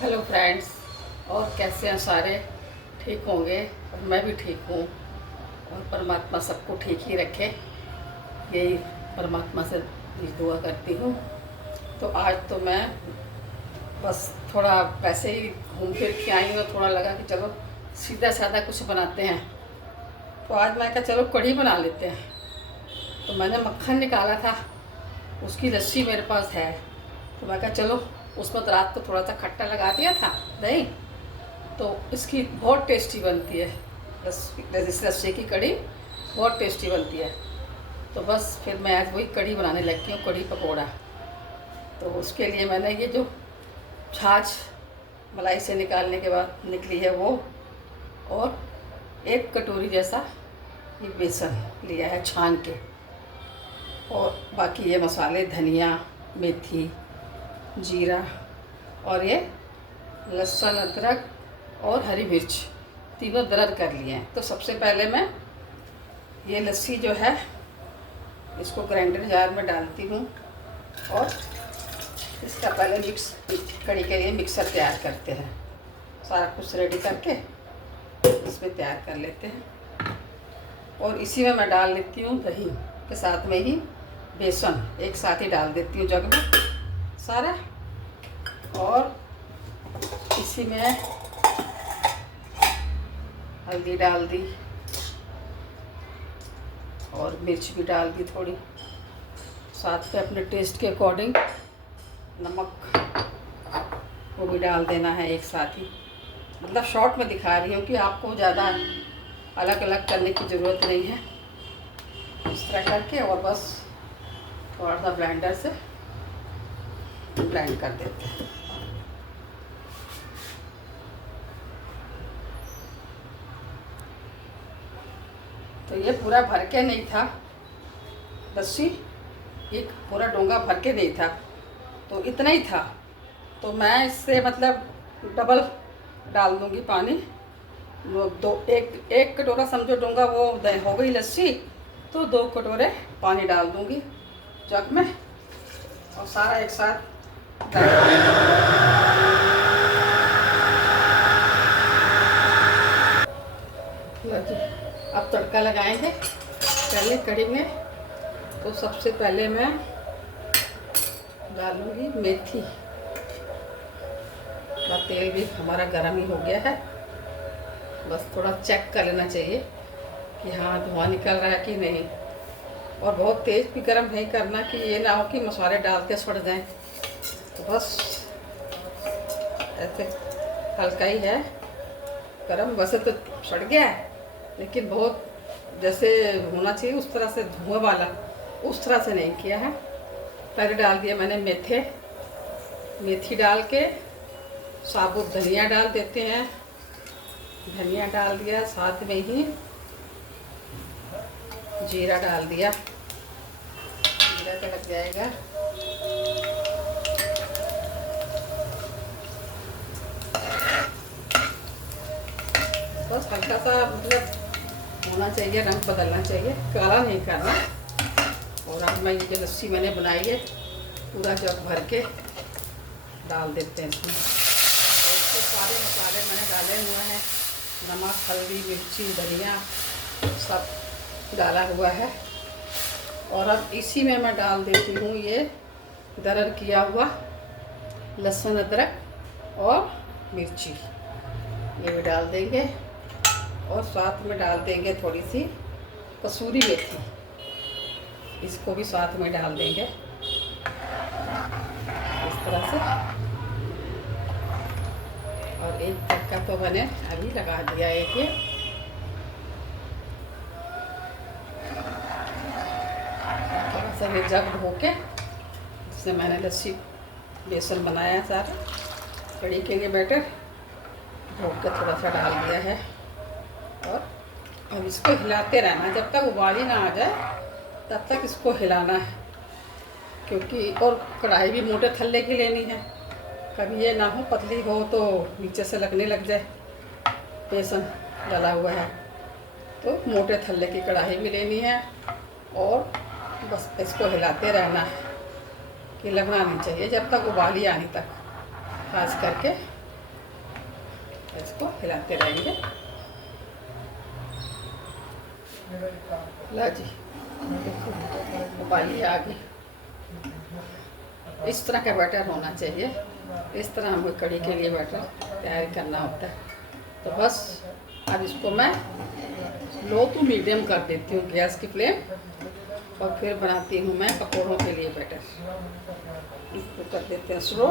Hello friends. और कैसे हैं सारे? ठीक होंगे और मैं भी ठीक हूँ। और परमात्मा सबको ठीक ही रखे, यही परमात्मा से दुआ करती हूँ। तो आज तो मैं बस थोड़ा वैसे ही घूम फिर के आई हूँ। थोड़ा लगा कि चलो सीधा साधा कुछ बनाते हैं। तो आज मैं कहा चलो कढ़ी बना लेते हैं। तो मैंने मक्खन निकाला था, उसकी लस्सी मेरे पास है। तो मैं कहा चलो उसमें तो रात को थोड़ा सा खट्टा लगा दिया था दही, तो इसकी बहुत टेस्टी बनती है। इस लस्सी की कढ़ी बहुत टेस्टी बनती है। तो बस फिर मैं आज वही कढ़ी बनाने लगी हूँ, कढ़ी पकौड़ा। तो उसके लिए मैंने ये जो छाछ मलाई से निकालने के बाद निकली है वो, और 1 कटोरी जैसा ये बेसन लिया है छान के। और बाकी ये मसाले धनिया, मेथी, जीरा, और ये लहसुन, अदरक और हरी मिर्च तीनों दरदर कर लिए हैं। तो सबसे पहले मैं ये लस्सी जो है इसको ग्राइंडर जार में डालती हूँ, और इसका पहले मिक्स कढ़ी के लिए मिक्सर तैयार करते हैं। सारा कुछ रेडी करके इसमें तैयार कर लेते हैं। और इसी में मैं डाल लेती हूँ दही के साथ में ही बेसन एक साथ ही डाल देती हूँ जग में सारा। और इसी में हल्दी डाल दी और मिर्च भी डाल दी थोड़ी, साथ में अपने टेस्ट के अकॉर्डिंग नमक वो भी डाल देना है एक साथ ही। मतलब शॉर्ट में दिखा रही हूँ कि आपको ज़्यादा अलग अलग करने की ज़रूरत नहीं है। इस तरह करके और बस थोड़ा सा ब्लेंडर से ब्लेंड कर देते हैं। तो ये पूरा भर के नहीं था लस्सी, एक पूरा डोंगा भर के नहीं था, तो इतना ही था। तो मैं इससे मतलब डबल डाल दूँगी पानी। वो एक कटोरा समझो डोंगा वो हो गई लस्सी, तो 2 कटोरे पानी डाल दूँगी जग में, और सारा एक साथ अब तड़का लगाएंगे पहले कढ़ी में। तो सबसे पहले मैं डालूंगी मेथी। थोड़ा तेल भी हमारा गर्म ही हो गया है, बस थोड़ा चेक कर लेना चाहिए कि हाँ धुआं निकल रहा है कि नहीं। और बहुत तेज़ भी गर्म नहीं करना कि ये ना हो कि मसाले डाल के सड़ जाएं। तो बस ऐसे हल्का ही है गर्म। वैसे तो सड़ गया है, लेकिन बहुत जैसे होना चाहिए उस तरह से धुआं वाला उस तरह से नहीं किया है। पहले डाल दिया मैंने मेथी डाल के साबुत धनिया डाल देते हैं। धनिया डाल दिया, साथ में ही जीरा डाल दिया। जीरा का लग जाएगा। बस हल्का सा मतलब होना चाहिए, रंग बदलना चाहिए, काला नहीं करना। और अब मैं ये लस्सी मैंने बनाई है पूरा जग भर के डाल देते हैं इसमें। और इसके सारे मसाले मैंने डाले हुए हैं, नमक, हल्दी, मिर्ची, धनिया सब डाला हुआ है। और अब इसी में मैं डाल देती हूँ ये दरदर किया हुआ लहसुन, अदरक और मिर्ची, ये भी डाल देंगे। और साथ में डाल देंगे थोड़ी सी कसूरी मेथी, इसको भी साथ में डाल देंगे इस तरह से। और एक तड़का तो मैंने अभी लगा दिया एक ये। थोड़ा सा ये जग धो के जिससे मैंने लस्सी बेसन बनाया सारा कढ़ी के लिए बैटर धो के थोड़ा सा डाल दिया है। और अब इसको हिलाते रहना जब तक उबाली ना आ जाए, तब तक इसको हिलाना है। क्योंकि और कढ़ाई भी मोटे थल्ले की लेनी है, कभी ये ना हो पतली हो तो नीचे से लगने लग जाए, बेसन डला हुआ है। तो मोटे थल्ले की कढ़ाई भी लेनी है, और बस इसको हिलाते रहना है कि लगना नहीं चाहिए जब तक उबाली आने तक, खास करके इसको हिलाते रहेंगे। ला जी, उबालिए आगे। इस तरह का बैटर होना चाहिए। इस तरह हमको कढ़ी के लिए बैटर तैयार करना होता है। तो बस अब इसको मैं लो टू मीडियम कर देती हूँ गैस की फ्लेम, और फिर बनाती हूँ मैं पकौड़ों के लिए बैटर। इसको कर देते हैं स्लो।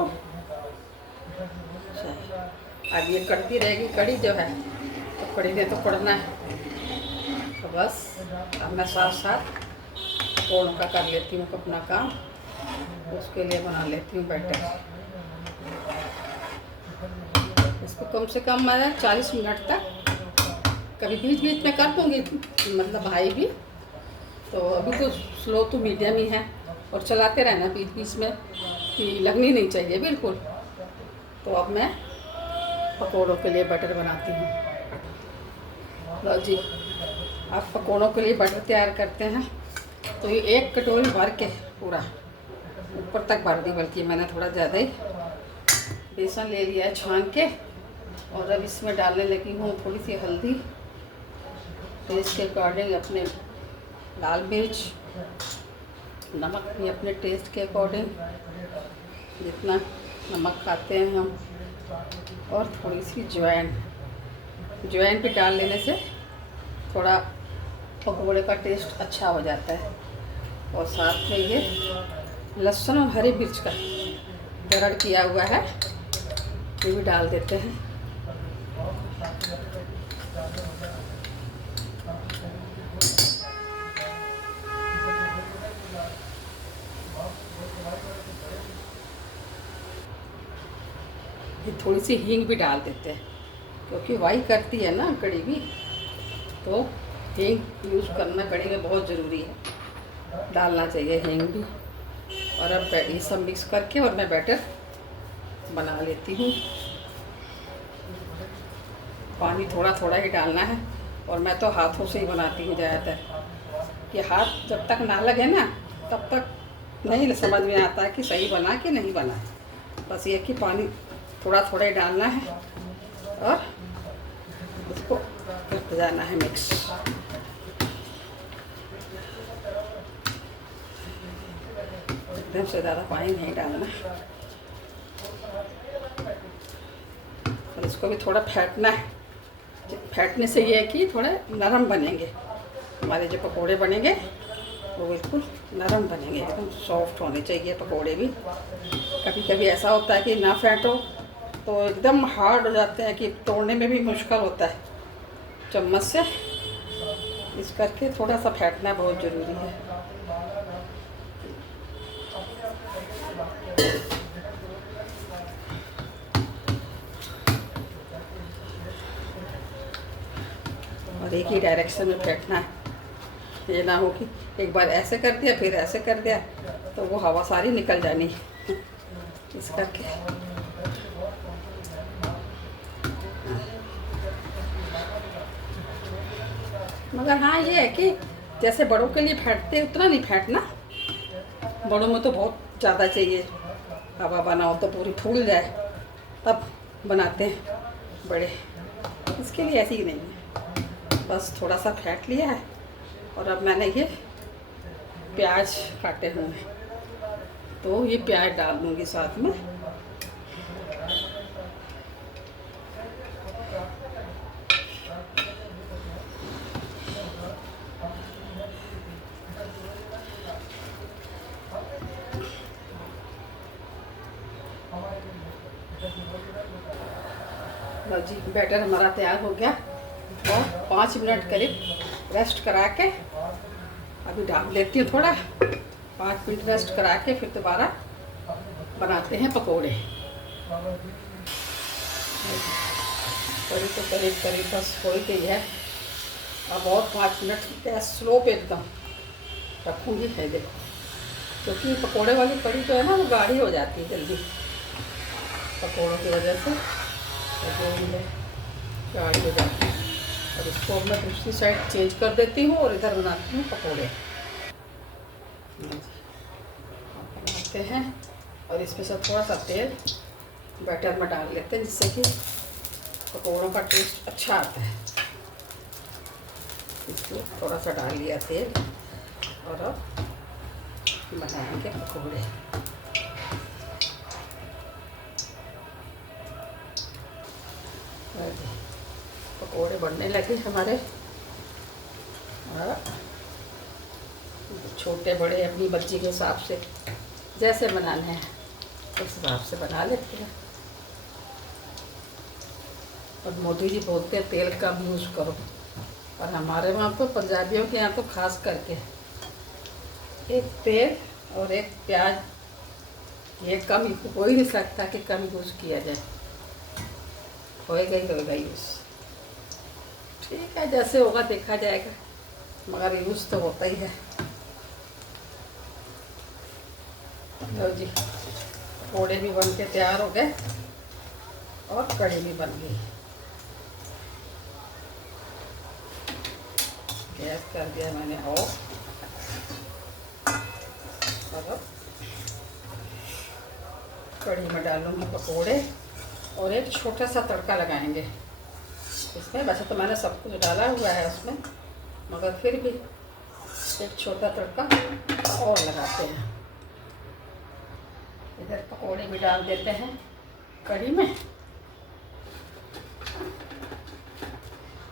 अब ये कड़ती रहेगी कढ़ी जो है, तो कढ़ी ने तो कड़ना है। तो बस अब मैं साथ साथ पकौड़ों का कर लेती हूँ अपना काम। उसके लिए बना लेती हूँ बैटर। इसको कम से कम मैं 40 मिनट तक, कभी बीच बीच में कर दूँगी, मतलब भाई भी। तो अभी तो स्लो टू मीडियम ही है, और चलाते रहना बीच बीच में कि लगनी नहीं चाहिए बिल्कुल। तो अब मैं पकौड़ों के लिए बटर बनाती हूँ। लो जी, अब पकौड़ों के लिए बटर तैयार करते हैं। तो ये 1 कटोरी भर के पूरा ऊपर तक भर दी, बल्कि मैंने थोड़ा ज़्यादा ही बेसन ले लिया है छान के। और अब इसमें डालने लगी हूँ थोड़ी सी हल्दी, टेस्ट के अकॉर्डिंग अपने लाल मिर्च, नमक भी अपने टेस्ट के अकॉर्डिंग, जितना नमक खाते हैं हम, और थोड़ी सी ज्वाइन। ज्वाइन भी डाल लेने से थोड़ा पकौड़े का टेस्ट अच्छा हो जाता है। और साथ में ये लहसुन और हरी मिर्च का दरड़ किया हुआ है, ये भी डाल देते हैं। ये थोड़ी सी हींग भी डाल देते हैं, क्योंकि वाई करती है ना कढ़ी भी, तो हींग यूज़ करना कढ़ी में बहुत ज़रूरी है, डालना चाहिए हींग भी। और अब ये सब मिक्स करके और मैं बैटर बना लेती हूँ। पानी थोड़ा थोड़ा ही डालना है, और मैं तो हाथों से ही बनाती हूँ ज़्यादातर, कि हाथ जब तक ना लगे ना तब तक नहीं समझ में आता कि सही बना कि नहीं बना। बस ये कि पानी थोड़ा थोड़ा ही डालना है, और इसको करते जाना है मिक्स। एकदम से ज़्यादा पानी नहीं डालना, और इसको भी थोड़ा फेंटना है। फेंटने से ये है कि थोड़े नरम बनेंगे, हमारे जो पकोड़े बनेंगे वो बिल्कुल नरम बनेंगे, एकदम सॉफ्ट होने चाहिए पकोड़े भी। कभी कभी ऐसा होता है कि ना फेंटो तो एकदम हार्ड हो जाते हैं, कि तोड़ने में भी मुश्किल होता है चम्मच से। इस करके थोड़ा सा फेंटना बहुत ज़रूरी है। और एक ही डायरेक्शन में फेंटना है, ये ना हो कि एक बार ऐसे कर दिया फिर ऐसे कर दिया, तो वो हवा सारी निकल जानी। इस करके मगर हाँ ये है कि जैसे बड़ों के लिए फेंटते उतना नहीं फेंटना, बड़ों में तो बहुत ज़्यादा चाहिए, हवा बनाओ तो पूरी फूल जाए तब बनाते हैं बड़े। इसके लिए ऐसे ही नहीं है, बस थोड़ा सा फेंट लिया है। और अब मैंने ये प्याज काटे हुए हैं, तो ये प्याज डाल दूँगी साथ में। लो जी, बैटर हमारा तैयार हो गया, और 5 मिनट करीब रेस्ट करा के अभी डाल देती हूँ थोड़ा। 5 मिनट रेस्ट करा के फिर दोबारा बनाते हैं पकोड़े। करीब तो करीब करीब बस हो ही गई है। अब और 5 मिनट गैस स्लो पे एकदम रखूँगी, है देखो, क्योंकि पकोड़े वाली कढ़ी जो है ना वो गाढ़ी हो जाती है जल्दी, पकोड़ों की वजह से गाढ़ी हो जाती है। और इसको मैं दूसरी साइड चेंज कर देती हूँ, और इधर बनाती हूँ पकोड़े बनाते हैं। और इसमें से थोड़ा सा तेल बैटर में डाल लेते हैं, जिससे कि पकौड़ों का टेस्ट अच्छा आता है। इसमें थोड़ा सा डाल लिया तेल और अब बनाएंगे पकौड़े। पकौड़े बनने लगे हमारे। और छोटे बड़े अपनी मर्जी के हिसाब से जैसे बनाने हैं उस हिसाब से बना लेते हैं। और मोदी जी बोलते हैं तेल कम यूज़ करो, और हमारे वहाँ तो पंजाबियों के यहाँ तो खास करके एक तेल और एक प्याज, ये कम हो ही नहीं सकता कि कम यूज़ किया जाए। होएगा यूज़, ठीक है जैसे होगा देखा जाएगा, मगर यूज़ तो होता ही है। लो जी, पकौड़े भी बन के तैयार हो गए और कढ़ी भी बन गई। गैस कर दिया मैंने ऑफ। और कढ़ी में डालूंगी पकौड़े और एक छोटा सा तड़का लगाएंगे इसमें। वैसे तो मैंने सब कुछ डाला हुआ है उसमें, मगर फिर भी एक छोटा तड़का और लगाते हैं। इधर पकौड़े भी डाल देते हैं कढ़ी में,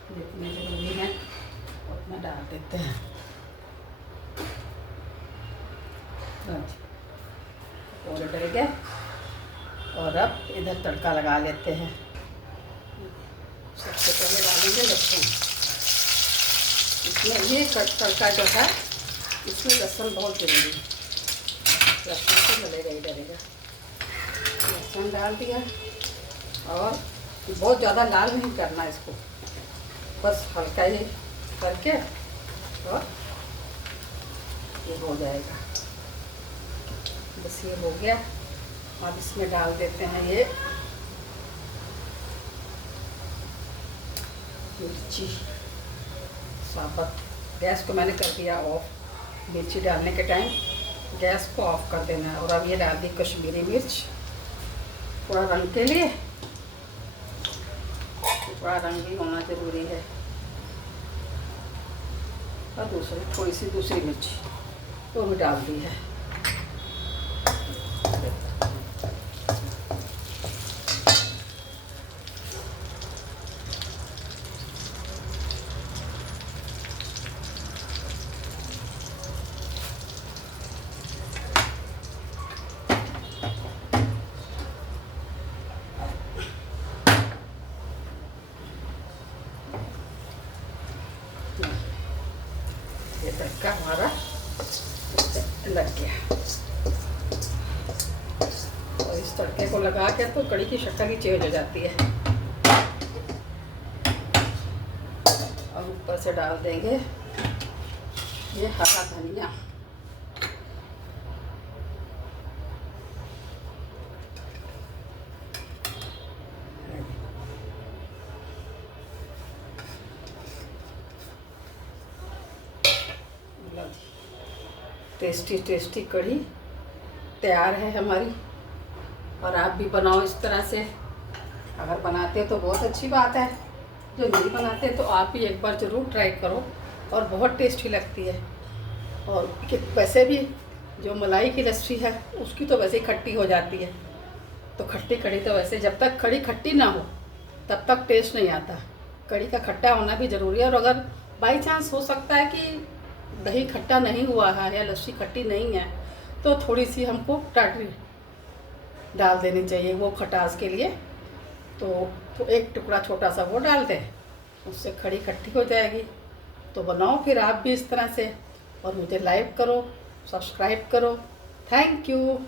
जितनी ज़रूरी है उतना डाल देते हैं। पकौड़े डल गए और अब इधर तड़का लगा लेते हैं। सबसे पहले डालेंगे लहसुन। इसमें ये तड़का जो है इसमें लहसुन बहुत ज़रूरी है, लहसुन तो डलेगा ही डलेगा। लहसुन डाल दिया और बहुत ज़्यादा लाल नहीं करना इसको, बस हल्का ही करके और ये हो जाएगा। बस ये हो गया। अब इसमें डाल देते हैं ये मिर्ची साबुत। गैस को मैंने कर दिया ऑफ। मिर्ची डालने के टाइम गैस को ऑफ कर देना है। और अब ये डाल दी कश्मीरी मिर्च, थोड़ा रंग के लिए, थोड़ा रंग भी होना ज़रूरी है। और थोड़ी सी दूसरी मिर्ची वो भी डाल दी है। ये तड़का हमारा लग गया। और इस तड़के को लगा के तो कढ़ी की शक्ल ही चेंज हो जाती है। और ऊपर से डाल देंगे ये हरा धनिया। टेस्टी टेस्टी कढ़ी तैयार है हमारी। और आप भी बनाओ इस तरह से। अगर बनाते तो बहुत अच्छी बात है, जो नहीं बनाते तो आप भी एक बार ज़रूर ट्राई करो, और बहुत टेस्टी लगती है। और वैसे भी जो मलाई की लस्सी है उसकी तो वैसे ही खट्टी हो जाती है, तो खट्टी कढ़ी तो वैसे जब तक कढ़ी खट्टी ना हो तब तक टेस्ट नहीं आता। कढ़ी का खट्टा होना भी ज़रूरी है। और अगर बाई चांस हो सकता है कि दही खट्टा नहीं हुआ है या लस्सी खट्टी नहीं है, तो थोड़ी सी हमको टाटरी डाल देनी चाहिए वो खटास के लिए। तो एक टुकड़ा छोटा सा वो डाल दें, उससे कढ़ी खट्टी हो जाएगी। तो बनाओ फिर आप भी इस तरह से, और मुझे लाइक करो, सब्सक्राइब करो। Thank you.